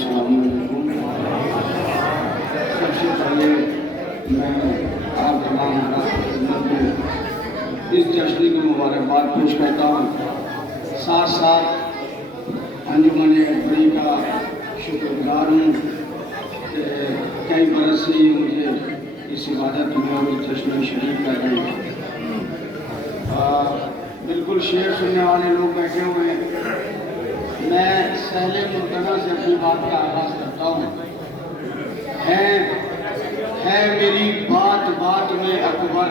अस्सलामुअलैकुम। सबसे पहले मैं आप तमाम इस जश्न की मुबारकबाद पेश करता हूँ। साथ साथ अंजुमन अकबरी का शुक्रगुजार हूँ कि कई बरस से ये मुझे इस इबादत में और इस जश्न में शरीक कर रहे हैं। बिल्कुल शेर सुनने वाले लोग बैठे हुए हैं। मैं सहले मुर्तज़ा से अपनी बात का आगाज़ करता हूँ। है मेरी बात बात में अकबर,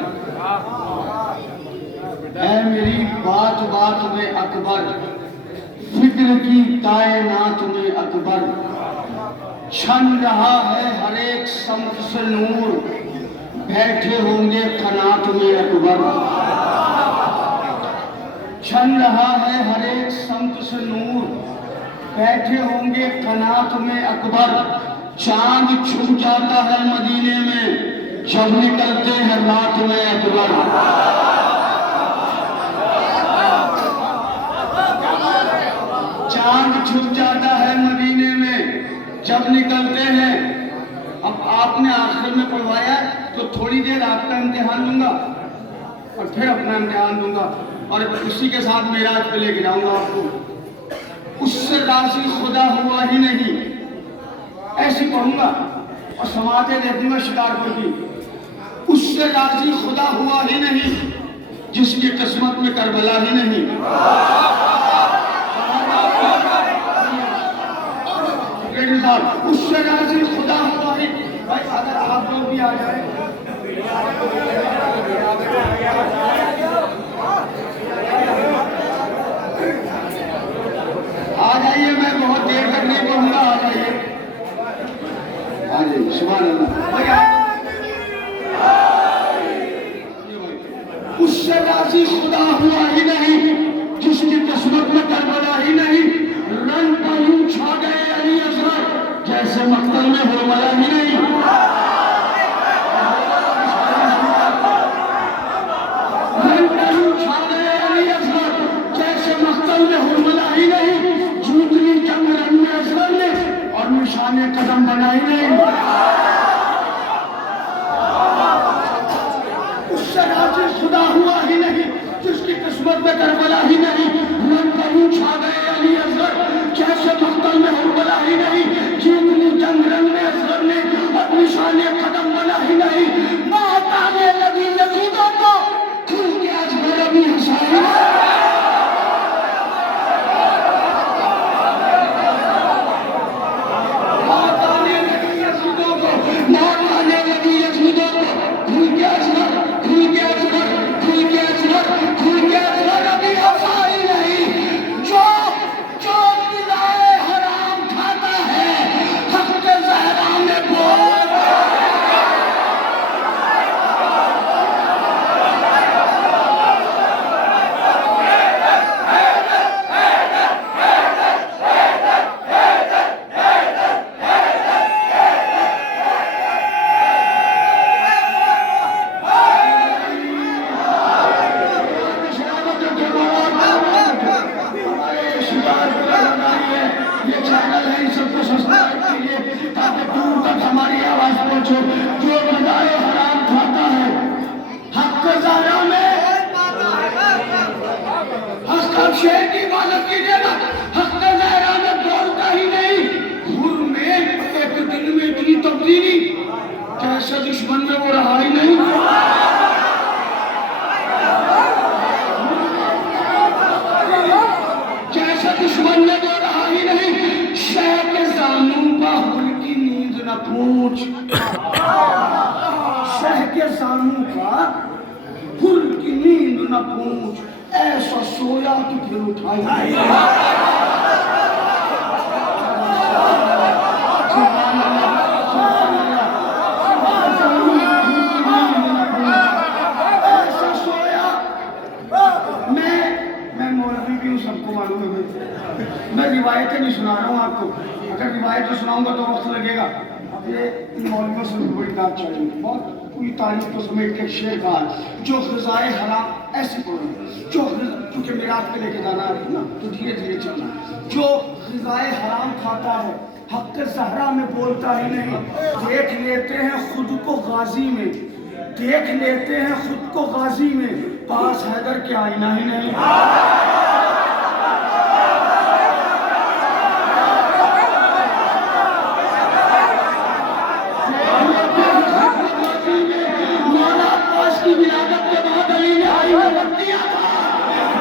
है मेरी बात बात में अकबर, फिक्र की कायनात में अकबर, छन रहा है हर एक समत से नूर, बैठे होंगे कनात में अकबर। छन रहा है हर एक समत से नूर, बैठे होंगे कनात में अकबर। चांद छुप जाता है मदीने में, जब निकलते हैं रात में अकबर। चांद छुप जाता है मदीने में, जब निकलते हैं। अब आपने आखिर में पढ़वाया तो थोड़ी देर आपका इम्तिहान लूंगा और फिर अपना इम्तिहान दूंगा और उसी के साथ मेराज पे लेके जाऊंगा आपको। उससे राज़ी खुदा हुआ ही नहीं, ऐसी पढ़ूंगा और समाते देखूंगा शिकारपुर की। उससे राज़ी खुदा हुआ ही नहीं, जिसकी किस्मत में करबला ही नहीं। उससे राज़ी खुदा हुआ ही। भाई अगर आप लोग भी आ जाए आ जाइए, मैं बहुत देर तक नहीं कहूँगा। आ जाइए, आ जाइए। सुभान अल्लाह। उससे राज़ी खुदा हुआ ही नहीं, जिसकी किस्मत में करबला ही नहीं। रंग पर यूं छा गए अली असगर, जैसे मक्तल में हुरमला ही नहीं। रंग पर यूं छा गए अली असगर, जैसे मक्तल में हुरमला ही नहीं। जूतनी जंग रंग में असगर ने और निशाने कदम बनाई नहीं। उससे राज़ी खुदा हुआ ही नहीं, जिसकी किस्मत में करबला ही नहीं। रंग पर यूं छा गए अली असगर, जैसे मक्तल में हुरमला ही नहीं। जीतनी जंग रंग में असगर ने और निशाने कदम बना ही नहीं। मौत आने लगी यजीदों को, खुल के अजगर अभी हंसाई। मौत आने लगी यजीदों को, मौत आने लगी यजीदों को, खुल के अजगर, खुल के अजगर, खुल के अजगर, खुल के अजगर अभी हंसाई नहीं। जो जो निगाहे हराम खाता है, हक के ज़हरा में बोल। ये चैनल है, इन सबको सब्सक्राइब कीजिए ताकि दूर तक हमारी आवाज पहुंचे। जो निगाहे हराम खाता है, हक के ज़हरा में, हक शेर की इबादत कीजिएगा, हक के ज़हरा में बोलता ही नहीं। हुर में एक दिन में इतनी तब्दीली, जैसे दुश्मन में वो रहा ही नहीं। जैसे दुश्मन में वो रहा ही नहीं। शह के जानू का हुर की नींद न पूछ, शह के जानू का हुर की नींद न पूछ, ऐसा सोया कि फिर उठाई। ऐसा सोया। मैं मौलवी भी हूँ, सबको मालूम है। मैं रिवायतें नहीं सुना रहा हूँ आपको, अगर रिवायतें सुनाऊंगा तो वक्त लगेगा। अब ये इन मौलवियों से बड़ी बात चाहिए। बहुत पूरी तारीफ को समेट के शेर कहा, जो ग़िज़ाए हराम ऐसे करो जो, क्योंकि मेराज पे लेके जाना है ना, तो धीरे धीरे चलना। जो ग़िज़ाए हराम खाता है हक़ ज़हरा में बोलता ही नहीं, देख लेते हैं खुद को गाजी में, देख लेते हैं खुद को गाजी में, पास हैदर के आईना ही नहीं।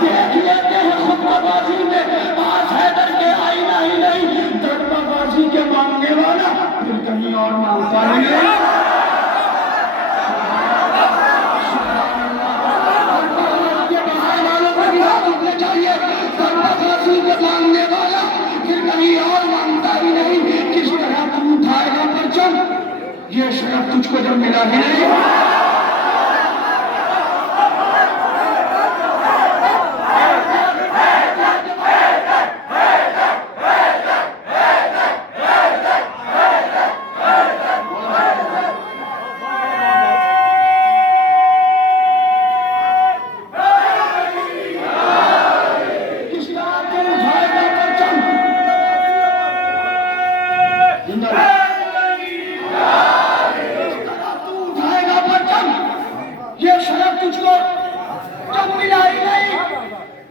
देख लेते हैं खुद को बाजी में, पास हैदर के आईना ही नहीं, दरबार बाजी के मांगने वाला फिर कहीं और मांगता ही नहीं। चाहिए दरबार बाजी के मांगने वाला फिर कहीं और मांगता ही नहीं। किस तरह तू उठाएगा परचम, ये शरफ तुझको जब मिला ही नहीं।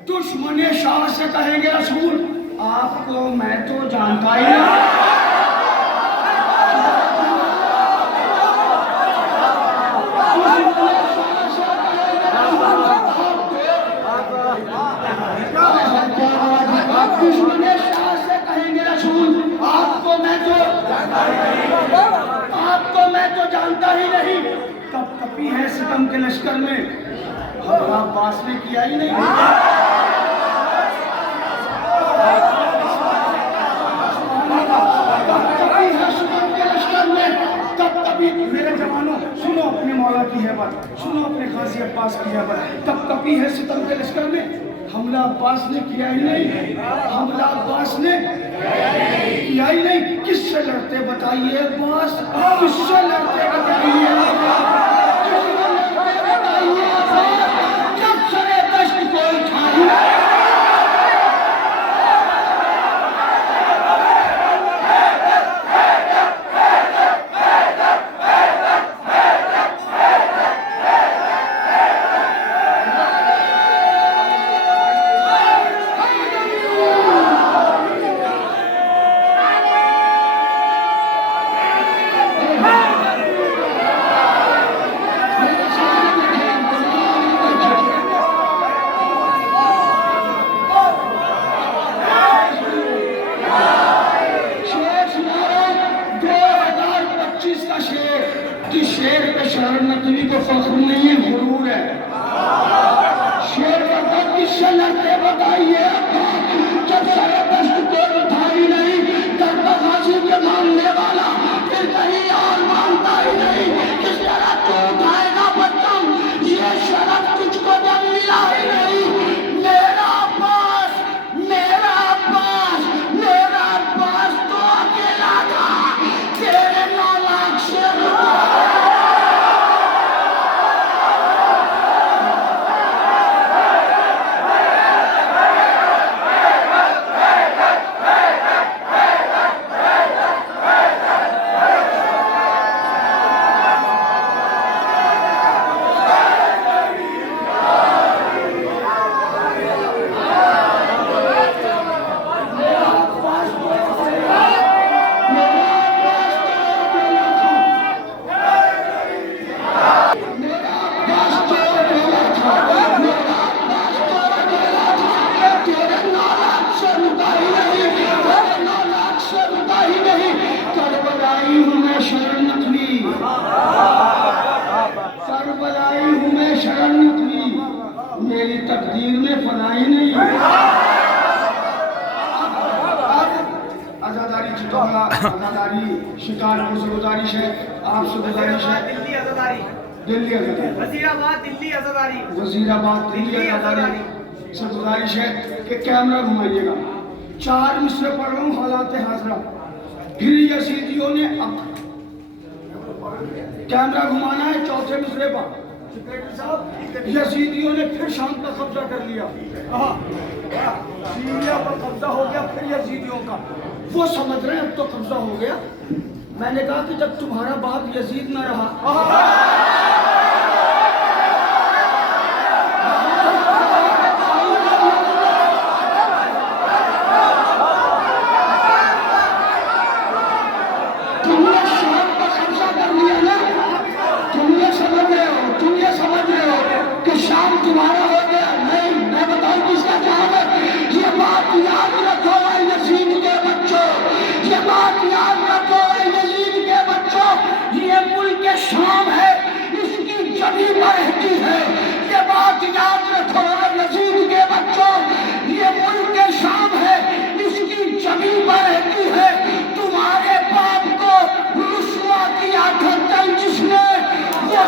दुश्मने शाह से कहेंगे रसूल, आपको मैं तो जानता ही नहीं। दुश्मने शाह से कहेंगे रसूल, आपको मैं तो जानता ही नहीं। कब कपी है सितम के लश्कर में, अब्बास ने किया ही नहीं। मेरे जवानों सुनो अपने मौला की हैबत, सुनो अपने गाजी अब्बास की हैबत। तब कभी है सितम के लश्कर में, हमला अब्बास ने किया ही नहीं, हमला अब्बास ने किया ही नहीं। किससे लड़ते बताइए अब्बास, किससे लड़ते बताइए, जब सरे दश्त को उठाइए। शेर पे शरण नकली को फख्र नहीं गुरूर है। शेर का किससे लड़ते बताइए, जब सरे दस्त को उठाई नहीं, दरबार गाजी के मांगने वाला फिर कहीं और मांगता ही नहीं। किस तरह तो उठाएगा बच्चों, ये शरफ तुझको जब मिला ही नहीं। मेरा पास तो अकेला था, तेरे 9 लाख से मेरी तकदीर में फनाई नहीं। आजादारी चितौला, आजादारी शिकारपुर से गुजारिश है, आपसे गुजारिश है। दिल्ली आजादारी, वजीराबाद दिल्ली आजादारी से गुजारिश है कि कैमरा घुमाइएगा। 4 मिसरे पढ़ रहा हूँ हालात हाजरा, फिर यजीदियों ने अब कैमरा घुमाना है 4थे मिसरे पर। सेक्रेटरी साहब, यजीदियों ने फिर शाम का कब्जा कर लिया। कहा सीरिया पर कब्जा हो गया, फिर यजीदियों का। वो समझ रहे हैं अब तो कब्जा हो गया। मैंने कहा कि जब तुम्हारा बाप यजीद न रहा, तुम्हारा हो गया। नहीं, मैं बताऊं किसका काम है। ये बात याद रखो यजीद के बच्चों, ये बात याद रखो यजीद के बच्चों। ये मुल्क शाम है, इसकी जमी बहती है। ये बात याद रखो यजीद के बच्चों, ये मुल्क शाम है, इसकी जमी बहती है। तुम्हारे बाप को रुसवा किया था कल जिसने, वो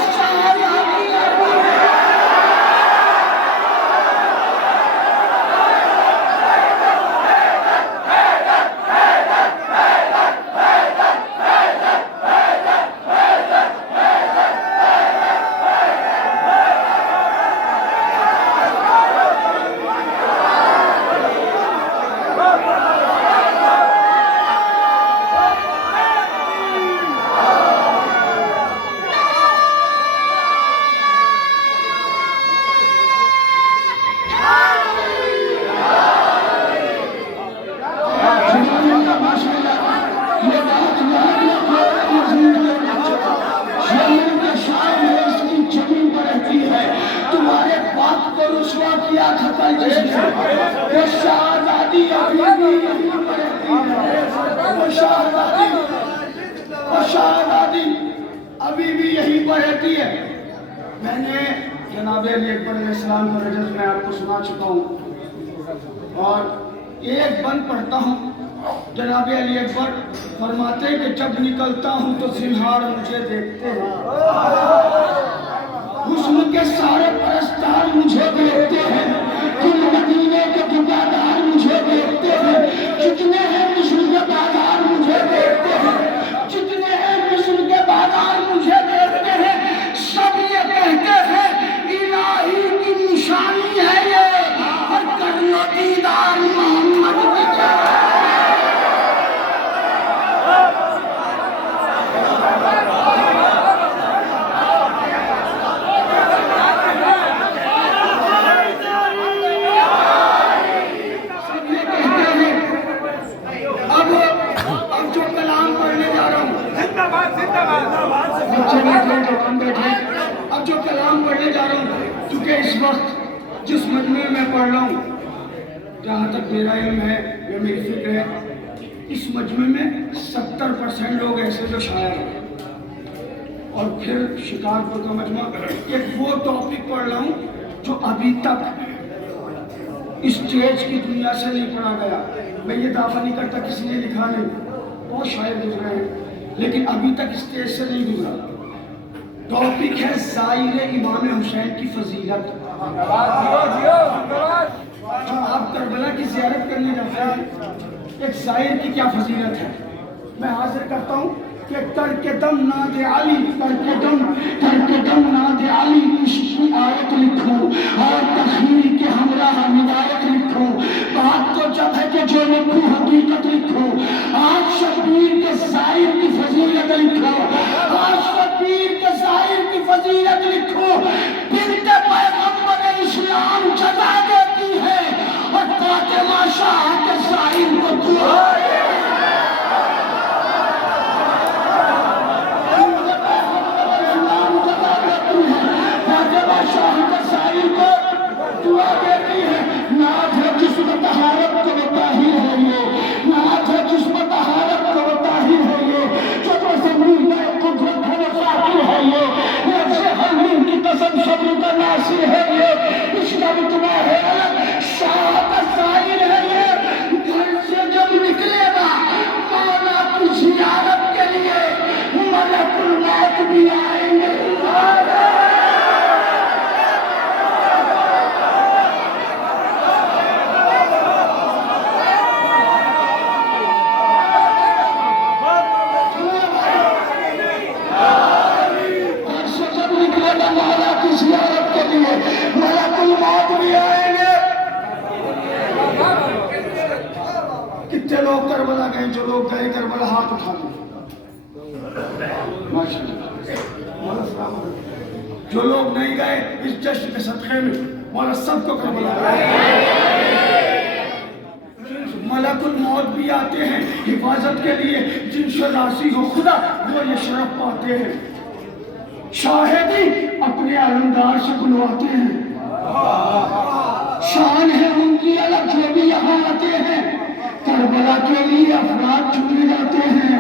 शहजादी अभी भी यहीं पर रहती है। मैंने जनाबे अली अकबर अलैहिस्सलाम का रजस में आपको सुना चुका हूँ और एक बंद पढ़ता हूँ। जनाबे अली अकबर फरमाते हैं कि जब निकलता हूँ तो जिन्हार मुझे देखते हैं, हुस्न के सारे परस्तार मुझे देखते हैं, कुल मदीने के दुकानदार मुझे देखते हैं, जितने हैं मिस्र के बाजार मुझे देखते हैं, जितने हैं मिस्र के बाजार मुझे देखते हैं। सब ये कहते हैं इलाही की निशानी है ये, और कर लो दीदार मोहम्मद की। अब जो कलाम पढ़ने जा रहा हूँ, क्योंकि इस वक्त जिस मजमे में पढ़ रहा हूँ, जहाँ तक मेरा इल्म है या मेरी फिक्र है, इस मजमे में 70% लोग ऐसे जो शायर हैं। और फिर शिकारपुर का मजमा, एक वो टॉपिक पढ़ रहा हूँ जो अभी तक स्टेज की दुनिया से नहीं पढ़ा गया। मैं ये दावा नहीं करता किसी ने लिखा नहीं, बहुत शायर गुजरे हैं, लेकिन अभी तक स्टेज से नहीं गुजरा। टॉपिक है ज़ाहिर इमाम हुसैन की फजीलत। जो आप करबला की ज़ियारत करने जाते हैं, एक ज़ाहिर की क्या फजीलत है, मैं हाजिर करता हूँ कि करके दम नादे अली, करके दम नादे अली, इसकी आयत लिखो और तस्वीर के हमरा हिदायत लिखो। बात तो जब है कि जो लिखो हकीकत लिखो। आज शबीर के ज़ाहिर की फजीलत लिखो, आज शबीर के ज़ाहिर की फजीलत लिखो। बिन्ते पैगंबर इस्लाम जजा देती है और फातिमा शाह के ज़ाहिर को दुआ देती है। नाथ है जिसमें तहारत को ताहिर है ये, नाथ है जिसमें तहारत को ताहिर है ये, जो तसम्मी है कुदरत है वसाकिर है ये, नफ्से हलीम की कसम सब्र का नासिर है ये, इसका इतना है अलग शाह का साहिर है ये। कितने लोग करबला गए, जो लोग गए करबला हाथ उठा लो। मौला सलामत रखे। जो लोग नहीं गए इस जश्न के सदक़े में, मौला सबको करबला मलकुल मौत भी आते हैं हिफाजत के लिए, जिनसे राजी हो खुदा वो ये शरफ पाते हैं। शाहिदी अपने अलमदार से बुलवाते हैं, शान है उनकी अलग जो भी यहाँ आते हैं। करबला के लिए अफराद चुने जाते हैं,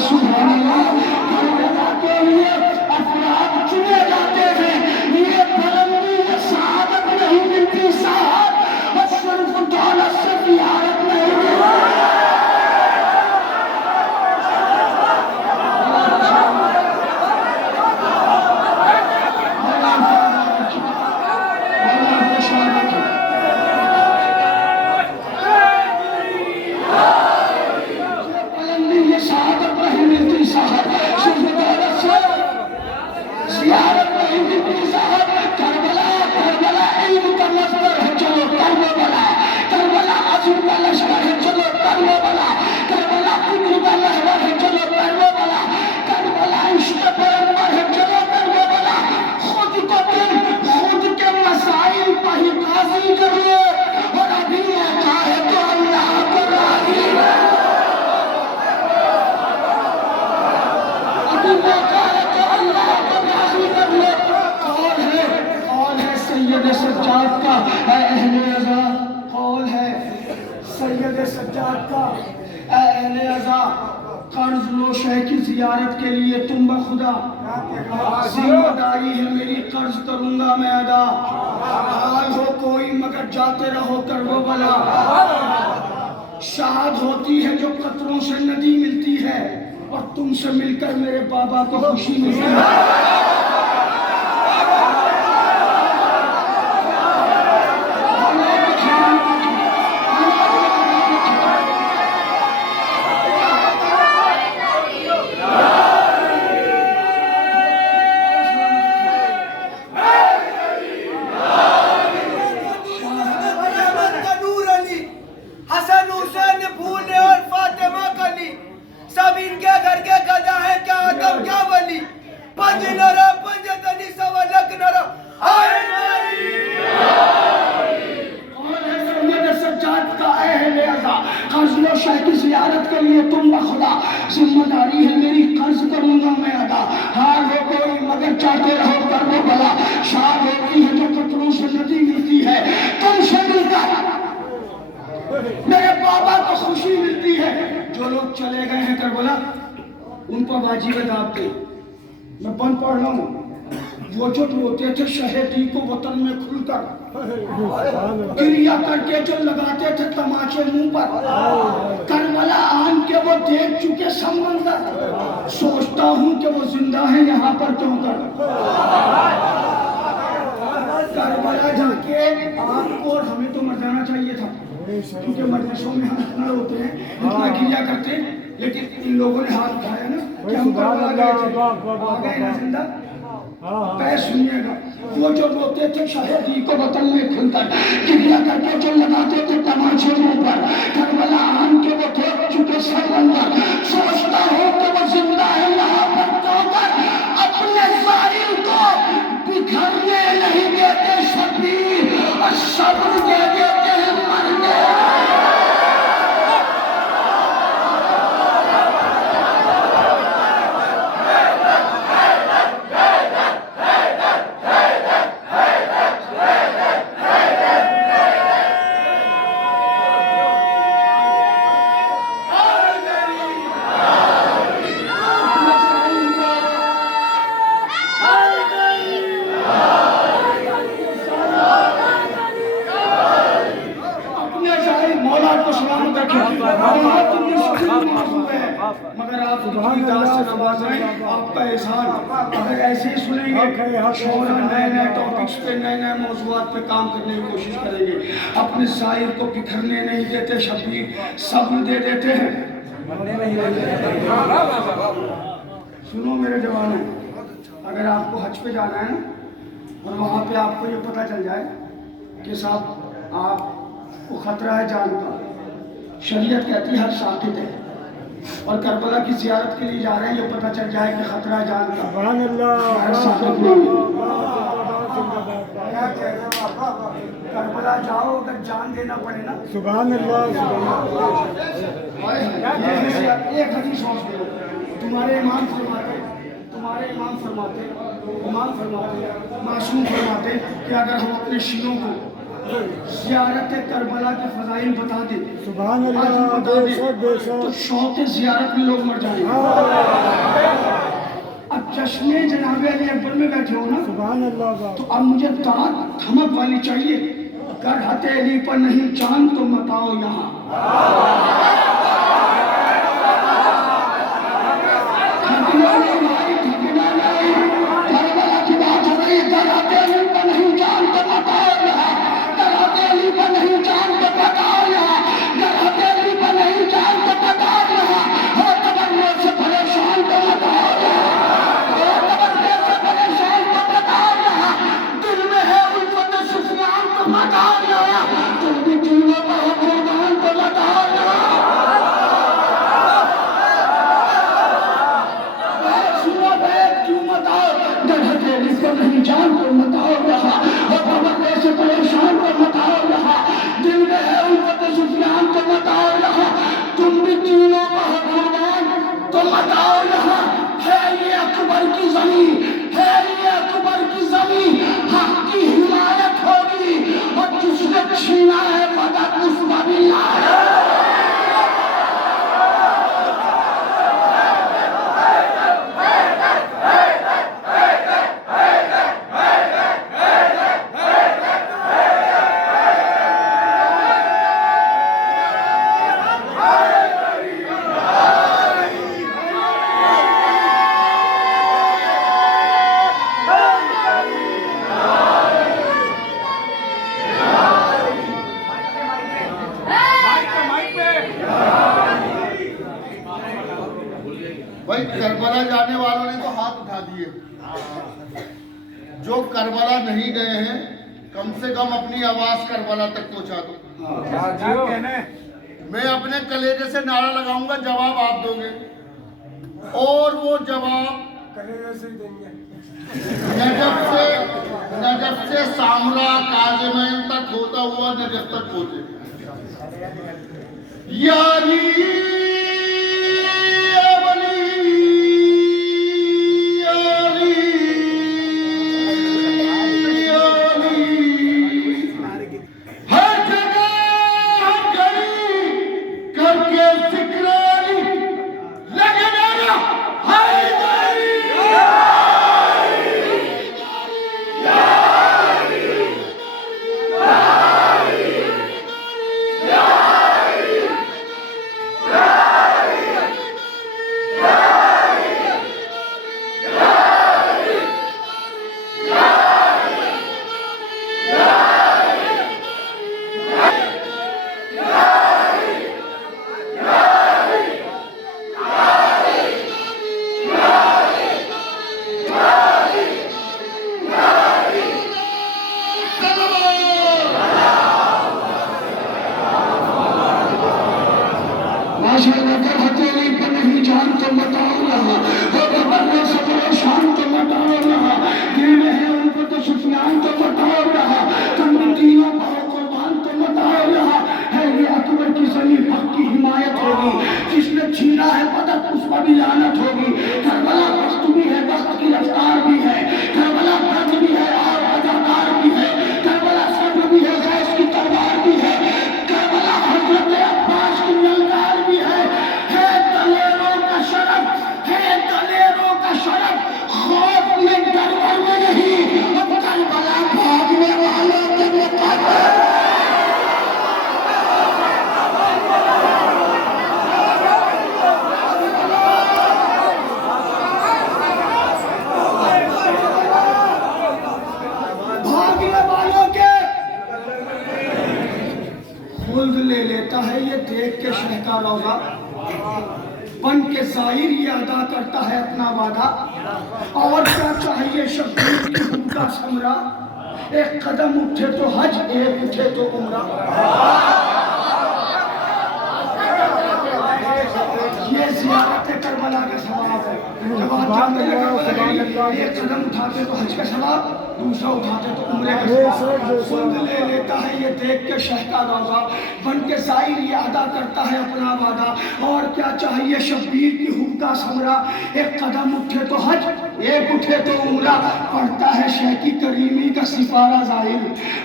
सुभान अल्लाह। करबला के लिए अफराद चुने जाते हैं। ये बुलंदी ये शहादत नहीं मिलती साहब, और सिर्फ दौलत से जियारत नहीं मिलती। कर्ज लो शह की जियारत के लिए तुम बखुदा, जिम्मेदारी है मेरी कर्ज करूंगा मैं अदा। हाल हो कोई मगर जाते रहो कर वो बला। शाद होती है जो कतरों से नदी मिलती है, और तुमसे मिलकर मेरे बाबा को खुशी मिलती है। जियारत के लिए तुम बखुदा, जिम्मेदारी है मेरी कर्ज करूंगा मैं अदा। हाल हो कोई मगर चाहते रहो कर वो भला। शाद होती है जो कतरों से नदी मिलती है, तुमसे मिलकर मेरे बाबा को खुशी मिलती है। जो लोग चले गए हैं करबला उन पर वाजिब दाब दे। मैं बंद पढ़ रहा हूँ। वो जो रोते थे शहीदी को वतन में खुलकर, क्रिया करके जो लगाते थे तमाचे मुंह पर, करबला आन के वो देख चुके समंदर। सोचता हूँ कि वो जिंदा है यहाँ पर क्यों कर। करबला जाके आपको और हमें तो मर जाना चाहिए था, क्योंकि मजलिसों में हम इतना रोते हैं, इतना क्रिया करते हैं, लेकिन इन लोगों ने हाथ उठाया ना कि हम करबला गए ना जिंदा। सुनिएगा, वो जो रोते थे शहीदी को वतन में खुलकर, क्रिया करके जो लगाते थे तमाचे मुंह पर, करबला आन के वो देख चुके समंदर। सोचता हूँ कि वो जिंदा है यहाँ पर क्योंकर, अपने जालिम को बिखरने नहीं देते शबीर, और सब्र दे देते हैं मरने। मगर आप से नवाजें, आपका एहसान। अगर ऐसे ही सुनेंगे शोरा नए नए टॉपिक्स पे नए नए मौजूआत पे काम करने की कोशिश करेंगे। अपने शायर को बिखरने नहीं देते शबीर, सब्र दे देते हैं। सुनो मेरे जवानों, अगर आपको हज पे जाना है और वहाँ पे आपको ये पता चल जाए कि साहब आपको खतरा है जान का, शरीयत कहती है हज साकित है, और करबला की जियारत के लिए जा रहे हैं, ये पता चल जाए कि खतरा जान का, सुभान अल्लाह, हज साकित नहीं है। क्या कह रहे हो आप? करबला जाओ, अगर जान देना पड़े ना। सुभान अल्लाह, एक हदीस और सुनो। तुम्हारे इमाम फरमाते, मासूम फरमाते कि अगर हम अपने शीरों को ज़ियारत करबला के फजाइल बता दें, सुभान आज हम अल्लाह, बता दें, बेशक बेशक, तो शौक़ ज़ियारत में लोग मर जाएंगे। अब चश्मे जनाबे अली अकबर में बैठे हो ना, सुभान अल्लाह, तो अब मुझे दांत धमक वाली चाहिए। कर हते अली पर नहीं चांद तो मताओ यहाँ, ठगना नहीं भाई, ठगना नहीं। करबला की बात हो रही है, कर हते अली पर नहीं चांद तो मताओ यहाँ, कर हते अली पर नहीं चांद तो मताओ यहाँ, कर हते अली पर नहीं चांद तो मताओ यहाँ, हो तमन्ना से परेशान तो मताओ यहाँ, हो तमन्ना से परेशान तो मताओ यहाँ, दिल में है उल्फत सुफियान तो मताओ यहाँ, तुम भी जीवो बहु कुर्बान तो मताओ यहाँ। नहीं जान को मताओ रहा, और तमन्ना से परेशान को मताओ रहा, दिल में है उल्फत सुफियान को मताओ रहा, तुम भी तीनों बहु कुर्बान तो मताओ रहा। है ये अकबर की जमीन, है ये अकबर की जमीन, हक की हिमायत होगी, और जिसने छीना है मदद उसका भी आए। भाई करबला जाने वालों ने तो हाथ उठा दिए, जो करबला नहीं गए हैं कम से कम अपनी आवाज करबला तक पहुंचा दो। मैं अपने कलेजे से नारा लगाऊंगा, जवाब आप दोगे, और वो जवाब नजफ से सामरा काज़िमैन तक होता हुआ नजफ तक पहुंचे। यारी बन के जाहिर ये अदा करता है अपना वादा, और क्या चाहिए शब्बीर की उनका समरा, एक कदम उठे तो हज, एक उठे तो उम्रा। एक कदम उठाते तो हज का सवाब, दूसरा उठाते तो उम्रे का सवाब। खुद ले लेता है ये देख के शह का रौजा, बन के ज़ाहिर ये अदा करता है अपना वादा। और क्या चाहिए शब्बीर की हुब का समरा, एक कदम उठे तो हज, एक उठे तो उम्रा। पढ़ता है शह की करीमी का सिपारा ज़ाहिर,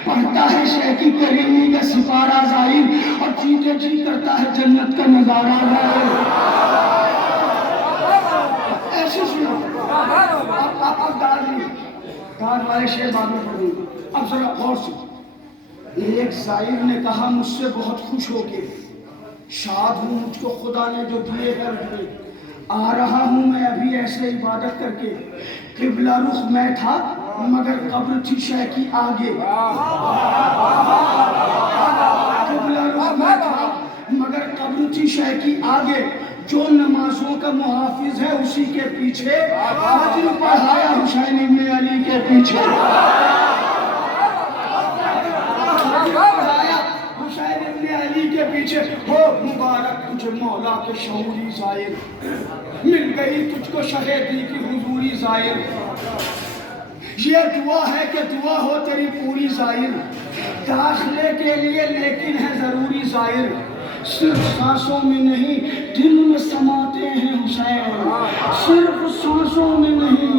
पढ़ता है शह की करीमी का सिपारा ज़ाहिर। और जीते जी करता है जन्नत का नज़ारा ज़ाहिर। ऐसे सुनो, आप गान वाले शेर बाद में पढ़ेंगे। अब जरा गौर से, एक ज़ाहिर ने कहा मुझसे बहुत खुश होके, शाद हूँ मुझको खुदा ने जो दिए कर दिए। आ रहा हूँ मैं अभी ऐसे इबादत करके, किबला रुख मैं था मगर कब्र थी शह की आगे। किबला रुख मैं था मगर कब्र थी शह की आगे। जो नमाजों का मुहाफिज है उसी के पीछे, आज पढ़ाया हुसैन इब्ने अली के पीछे। हुसैन इब्ने अली के पीछे। हो मुबारक तुझे मौला के शऊरी ज़ाहिर, मिल गई तुझको शहीदी की हुजूरी ज़ाहिर। ये दुआ है कि दुआ हो तेरी पूरी ज़ाहिर, दाखिले के लिए लेकिन है ज़रूरी ज़ाहिर। सिर्फ सांसों में नहीं दिल में समाते हैं हुसैन, सिर्फ सांसों में नहीं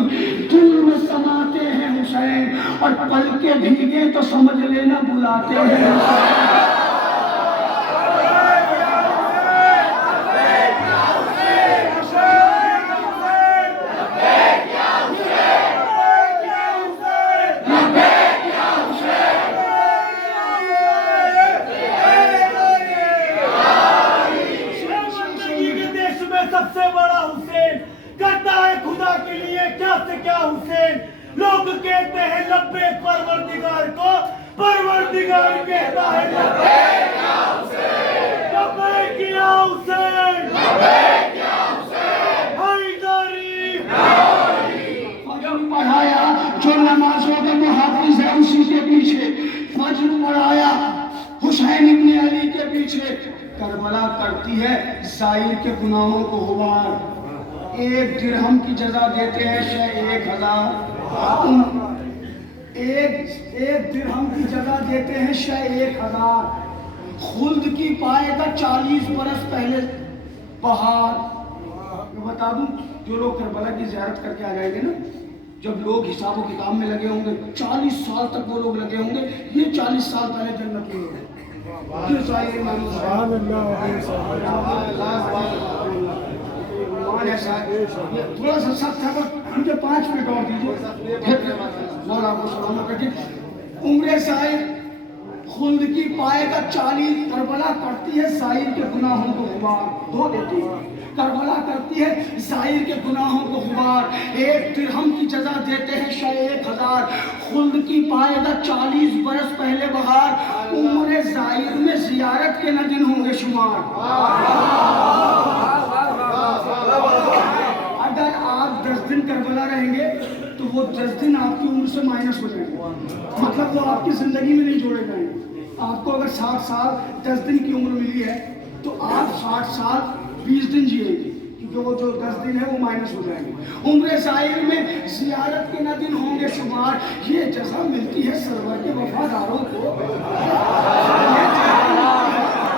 दिल में समाते हैं हुसैन। और पल के भीगे तो समझ लेना बुलाते हैं हुसैन। सबसे बड़ा हुसैन करता है खुदा के लिए क्या से क्या हुसैन। लोग कहते हैं लब्बैक परवरदिगार को, परवरदिगार कहता है लब्बैक या हुसैन, लब्बैक या हुसैन, लब्बैक या हुसैन। हैदरी फजर पढ़ाया जो नमाजों का मुहाफिज है उसी के पीछे, फजर पढ़ाया हुसैन इब्ने अली के पीछे। करबला करती है ज़ाहिर के गुनाहों को गुबार, एक दिरहम की जजा देते हैं शह 1000। एक दिरहम की जजा देते हैं शह 1000। खुल्द की पाएगा 40 बरस पहले बहार। मैं बता दूं, जो लोग करबला की ज़ियारत करके आ जाएंगे ना, जब लोग हिसाब व किताब में लगे होंगे 40 साल तक वो लोग लगे होंगे, ये 40 साल पहले जन्नत में होंगे। थोड़ा सा सख्त है, मुझे 5 मिनट और दीजिए। मौला को सलामत रखिए। उम्रे ज़ाहिर खुल्द की पाएगा 40, करबला करती है ज़ाहिर के गुनाहों को गुबार, धो देती है। करबला करती है ज़ाहिर के गुनाहों को गुबार, एक दिरहम की जजा देते हैं शह 1000। खुल्द की पाएगा 40 बरस पहले बहार, उम्रे ज़ाहिर में ज़ियारत के न दिन होंगे शुमार। अगर आप 10 दिन करबला रहेंगे तो वो 10 दिन आपकी उम्र से माइनस हो जाएंगे, मतलब वो आपकी जिंदगी में नहीं जोड़े जाएंगे। आपको अगर 60 साल 10 दिन की उम्र मिली है तो आप 60 साल 20 दिन जिएंगे, क्योंकि वो जो 10 दिन है वो माइनस हो जाएंगे। उम्र ज़ाहिर में ज़ियारत के न दिन होंगे शुमार, ये जज़ा मिलती है सरवर के वफादारों को,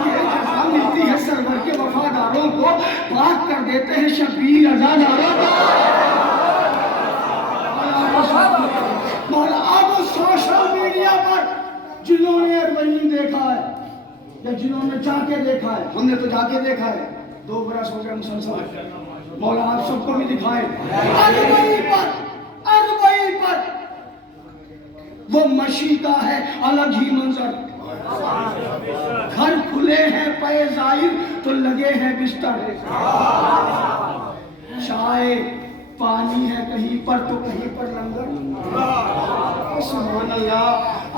ये जज़ा मिलती है सरवर के वफादारों को, पाक कर देते हैं शबीर अज़ादारों को। अब सोशल मीडिया पर जिन्होंने अरबईन देखा है या जिन्होंने जाके देखा है, हमने तो जाके देखा है, 2 बरस हो गए मुसलसल। मौला आप सबको भी दिखाए अरबई पर वो मशी का है अलग ही मंजर। घर खुले हैं पे ज़ाहिर तो लगे हैं बिस्तर, चाय पानी है कहीं पर तो कहीं पर लंगर। सुभान अल्लाह।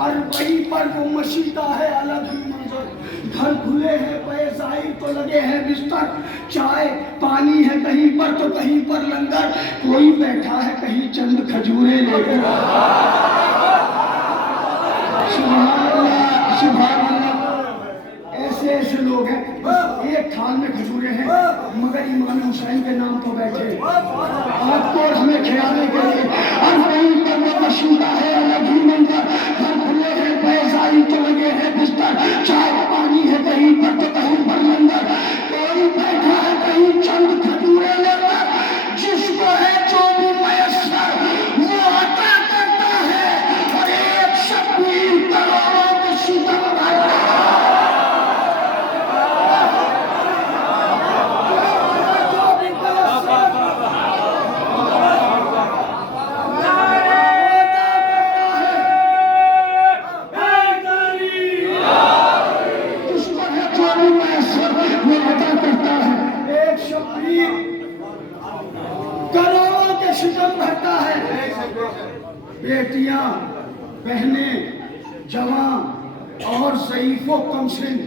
अरबई पर वो मशी का है अलग ही मंजर, घर खुले हैं पे ज़ाहिर तो लगे हैं बिस्तर, चाय पानी है कहीं पर तो कहीं पर लंगर, कोई बैठा है कहीं चंद खजूरें लेकर। सुभान अल्लाह, सुभान अल्लाह। ऐसे से ऐसे लोग हैं एक थाल में खजूरे हैं मगर इमाम हुसैन के नाम पर बैठे आपको और हमें खिलाने के लिए और कहीं पर वो मशहूदा है अलग ही मंजर घर खुले हैं पैसाई तो लगे हैं बिस्तर चाय पानी है कहीं पर तो कहीं पर मंदिर कोई बैठा है कहीं चंद खजूरे लेकर जिसको है जो भी मयस्सर वो अता करता है और एक शब्बीर करोड़ों को सितम बेटियां बहनें जवान और ज़ईफ़ो कमसिन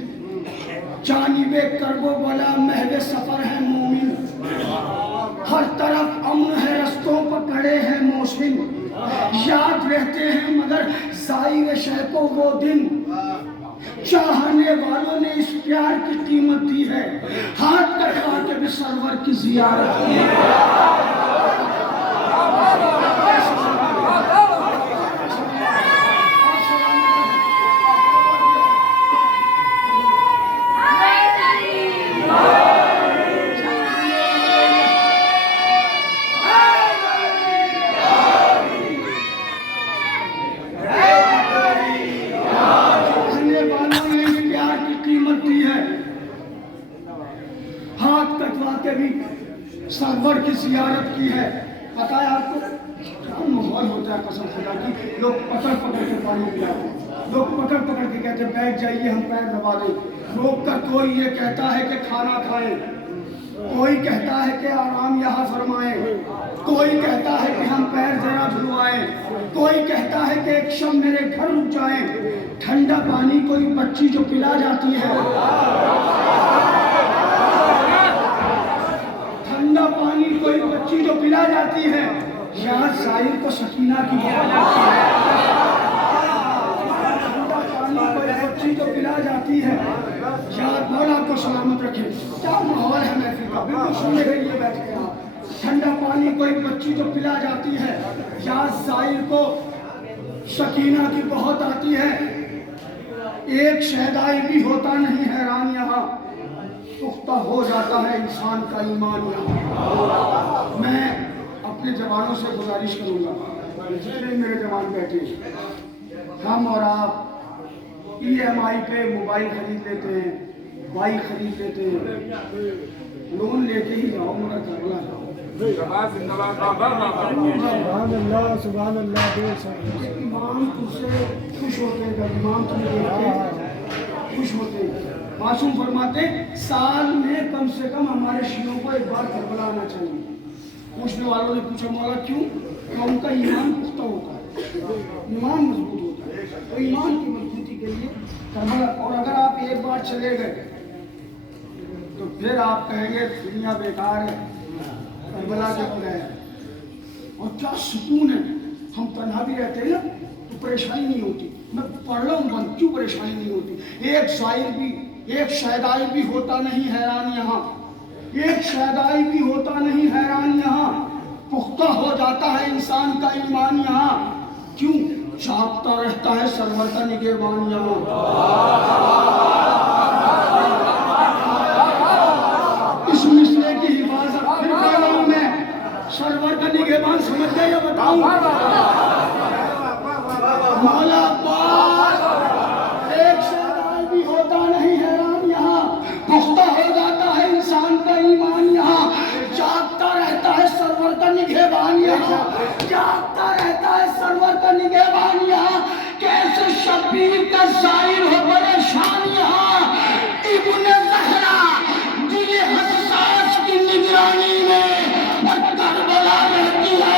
जानिबे करबो बला महवे सफर है मोमिन हर तरफ अमन है रस्तों पर खड़े हैं मोहसिन याद रहते हैं मगर ज़ाहिर शह को वो दिन चाहने वालों ने इस प्यार की कीमत दी है हाथ कटवा के भी सरवर की जियारत की है सरवर की जियारत की है पता है आपको क्या माहौल होता है कसम खुदा की लोग पकड़ पकड़ के पानी पिलाते हैं लोग पकड़ पकड़ के कहते हैं बैठ जाइए हम पैर दबा दें रोक कर कोई ये कहता है कि खाना खाएं कोई कहता है कि आराम यहाँ फरमाएं कोई कहता है कि हम पैर जरा धुलवाएं कोई कहता है कि एक शम मेरे घर रुक जाएं ठंडा पानी कोई बच्ची जो पिला जाती है पानी कोई बच्ची जो पिला जाती है यहाँ शायर को सकीना की पानी कोई बच्ची जो पिला जाती है यार मौला को सलामत रखे क्या माहौल है महफिल का बिल्कुल सुनने के लिए बैठ गए आप ठंडा पानी कोई बच्ची जो पिला जाती है यार शायर को सकीना की बहुत आती है एक शहदाई भी होता नहीं हैरान यहाँ पुख्ता हो जाता है इंसान का ईमान यहाँ मैं अपने जवानों से गुजारिश करूँगा जितने मेरे जवान बैठे हम और आप EMI पे मोबाइल खरीद लेते हैं बाइक खरीद लेते हैं लोन लेके ही जाओ मेरा करबला जाओ सुभान अल्लाह इमाम तुझसे खुश होते हैं इमाम तुम्हें देख के खुश होते हैं मासूम फरमाते साल में कम से कम हमारे शियों को एक बार करबला आना चाहिए पूछने वालों ने पूछा मौला क्यों तो उनका ईमान पुख्ता होता है ईमान मजबूत होता है तो ईमान की मजबूती के लिए करबला और अगर आप एक बार चले गए तो फिर आप कहेंगे दुनिया बेकार है करबला के बगैर और क्या सुकून है हम तन्हा भी रहते हैं ना तो परेशानी नहीं होती मैं पढ़ रहा हूँ बंद क्यों परेशानी नहीं होती एक शायर भी एक शहदाई भी होता नहीं हैरान यहाँ एक शहदाई भी होता नहीं हैरान यहाँ पुख्ता हो जाता है इंसान का ईमान यहाँ क्यों चाहता रहता है सरवर का निगहबान यहाँ इस मिसले की हिफाजत फिर कर रहा हूँ मैं सरवर का निगहबान समझ गए या बताऊं मौला एक शहदाई भी होता नहीं हैरान यहाँ पुख्ता हो जाता है इंसान का ईमान यहाँ जागता रहता है सरवर का निगहबान यहाँ जागता रहता है सरवर का निगहबान यहाँ कैसे शब्बीर का जाहिर हो परेशान यहाँ इब्ने ज़हरा दिल हसास की निगरानी में और करबला रहती है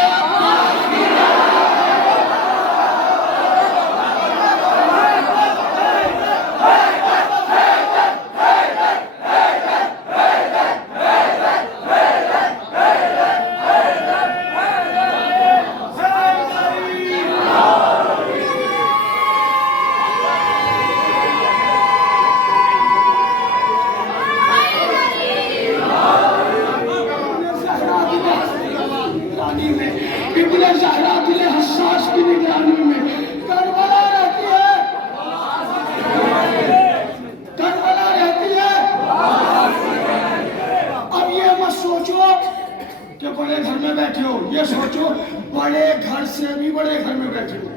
ये सोचो बड़े घर से भी बड़े घर में बैठे हो,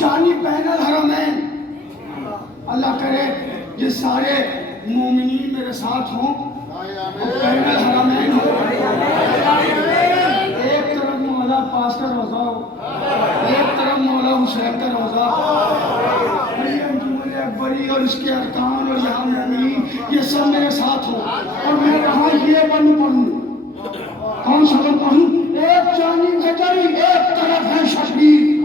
यानी बैनुल हरमैन। अल्लाह करे ये सारे मोमिनीन मेरे साथ हों, बैनुल हरमैन हो। एक तरफ मौला पास का रोजा हो, एक तरफ मौला हुसैन का रोजा, अंजुमन अकबरी और इसके अरकान और यहाँ मोमिनीन ये सब मेरे साथ हो, और मैं कहाँ ये बन पढ़ूं, कौन सा बन पढ़ूं? एक जानी गजरी, एक तरफ है शबीर।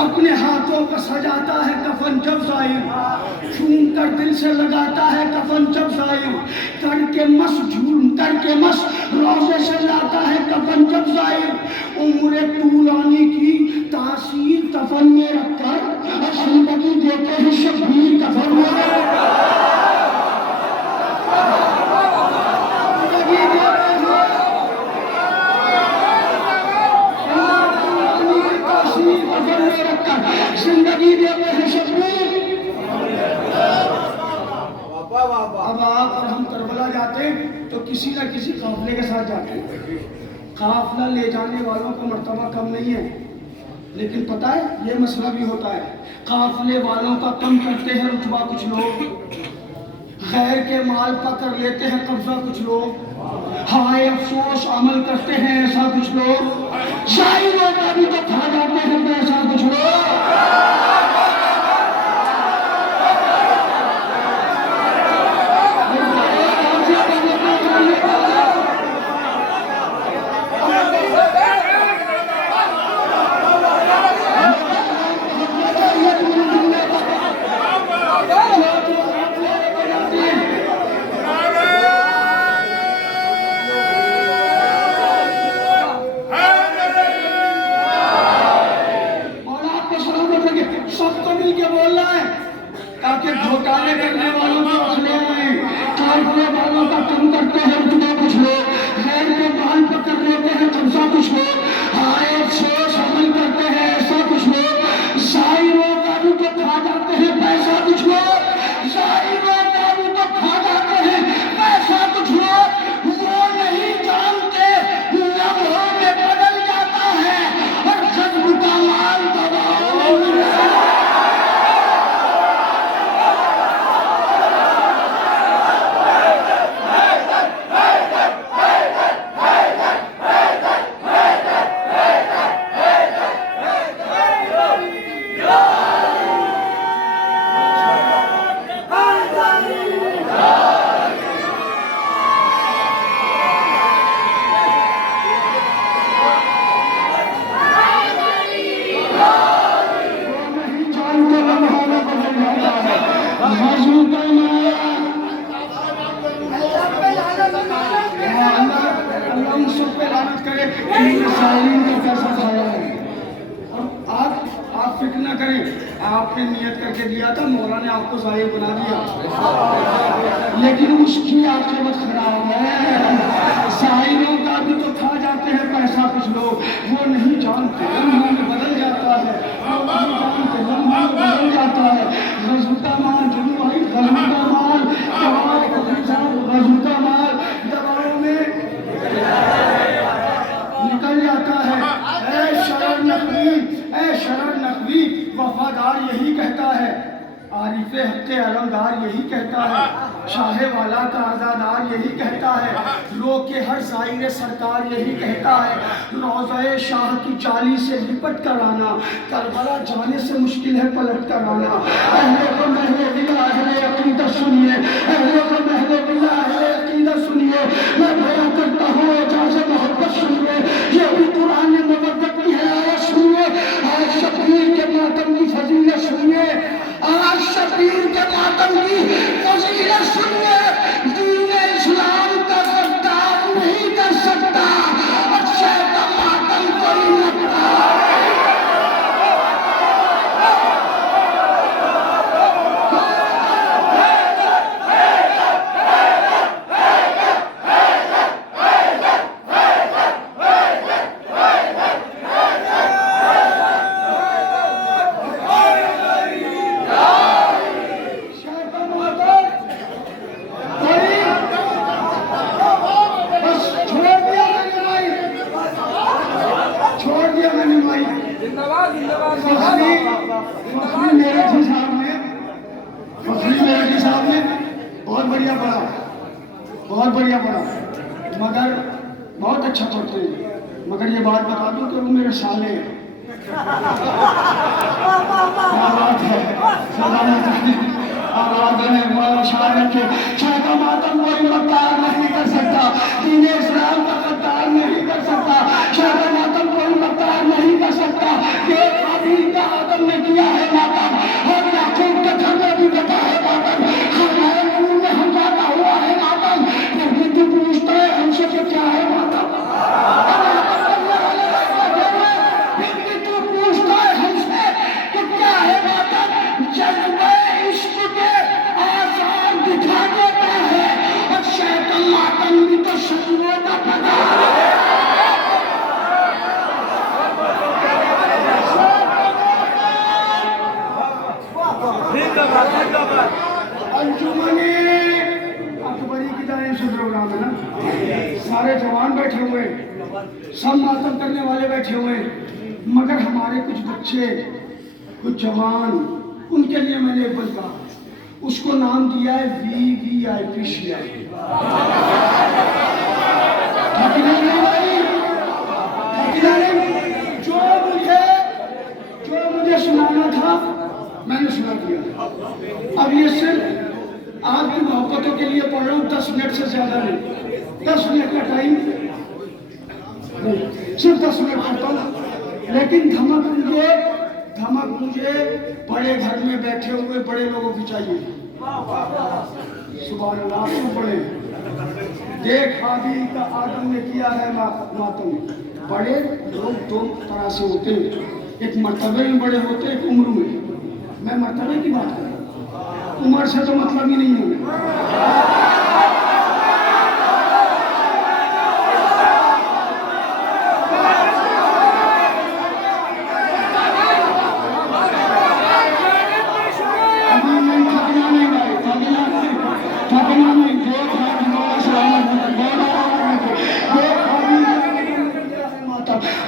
अपने हाथों पर सजाता है कफन जब जाहिर, छूम कर दिल से लगाता है कफन जब जाहिर, करके मस झूम करके मस रोजे से लाता है कफन जब जाहिर, उम्र तूलानी की तासीर कफन में रखकर जिंदगी देते हैं शब्बीर कफन में जिंदगी देते हैं शब्बीर। अब आप और हम करबला जाते तो किसी न किसी काफिले के साथ जाते हैं। काफिला ले जाने वालों का मर्तबा कम नहीं है, लेकिन पता है ये मसला भी होता है, काफिले वालों का कम करते हैं रुतबा कुछ लोग, गैर के माल पकड़ लेते हैं कब्जा कुछ लोग, हाय अफसोस अमल करते हैं ऐसा कुछ लोग, शायरों का भी तो खा जाते हैं ऐसा कुछ लोग। मेरे सालीन का पैसा खाया है। और आप फिक्र ना करें, आपने नियत करके दिया था, मौला ने आपको जाहिर बना दिया, लेकिन उसकी आखिरत खराब है। साहिरों का भी तो खा जाते हैं पैसा कुछ लोग, वो नहीं जानते, लम्हों में बदल जाता है, वो नहीं जानते, लम्हों में बदल जाता है। गज़ुका माल जुनू भाई, गज़ुका माल गज़ुका माल दवाओं में निकल जाता है। ऐ शरर नकवी वफादार यही कहता है, आरिफ़े हक़्क़े अलमदार यही कहता है, शाहे वाला का आज़ादार यही कहता है, लोग के हर ज़ाहिर सरकार यही कहता है, रोज़े शाह की चाली से लिपट कर आना, करबला जाने से मुश्किल है पलट कर आना। अहले को महले दिला अहले अक़ीदत सुनिए, अहले को महले दिला अहले अक़ीदत सुनिए, मैं बयां करता हूँ एजाज़े मोहब्बत सुनिए, ये भी कुरान में मुबद्दत की है आयत सुनिए। आज शबीर के मातम की फजीलत सुनिए, आज शबीर के मातम की फजीलत सुनिए। दीन इस्लाम का गद्दार नहीं कर सकता, अच्छा का मातम कोई लगता। बहुत बढ़िया पढ़ा, मगर बहुत अच्छा पढ़ते हैं, मगर ये बात बता दूं कि वो मेरे साले क्या बात है, का मातम कोई मक्कार नहीं कर सकता, दीन इस्लाम का गद्दार नहीं कर सकता, शाह का मातम कोई मक्कार नहीं कर सकता। एक हाबील का आदम ने किया है मातम, और याकूब के घर में भी बता है मातम, हमारे मुंह में हम जाता हुआ है मातम, फिर भी तू पूछता है हमसे कि क्या है मातम, फिर भी तू पूछता है हमसे कि क्या है मातम। जज्बे इश्क के आसार दिखा देता है, और शैतान मातम भी तो शत्रुओं का पता है। अंजुमने अकबरी की जानिब से प्रोग्राम है ना, सारे जवान बैठे हुए, सब मातम करने वाले बैठे हुए, मगर हमारे कुछ बच्चे, कुछ जवान, उनके लिए मैंने एक बल कहा, उसको नाम दिया है VVIP शिया। जो मुझे सुनाना था मैंने सुना दिया। अब ये सिर्फ आपकी मोहब्बतों के लिए पढ़ रहा हूँ, 10 मिनट से ज्यादा नहीं, 10 मिनट का टाइम नहीं, सिर्फ 10 मिनट पढ़ता हूँ। लेकिन धमक मुझे बड़े घर में बैठे हुए बड़े लोगों की चाहिए। सुभान अल्लाह, क्यों पढ़े? देख हाबील का आदम ने किया है मातम। बड़े लोग दो तरह से होते हैं, एक मर्तबे में बड़े होते हैं, एक उम्र में। मैं मर्तबे की बात कर रहा हूँ, उम्र से तो मतलब ही नहीं है।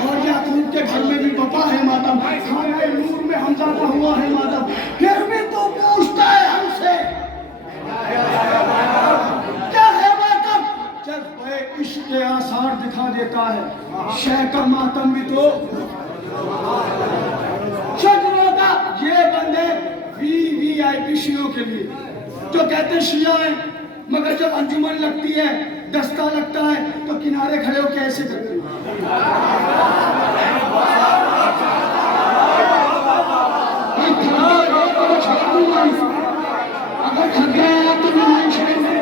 और याकूब के घर में भी बपा है मातम, खाना नूर में हमजादा हुआ है मातम, फिर भी तो पूछता है हमसे क्या है मातम। जब इश्क के आसार दिखा देता है, शह का मातम भी तो शत्रुओं का। ये बंदे VVIP शियों के लिए, जो कहते शिया है, मगर जब अंजुमन लगती है, दस्ता लगता है, तो किनारे खड़े हो कैसे करते हैं। अगर थक गए आप तो नहीं छोड़ेंगे।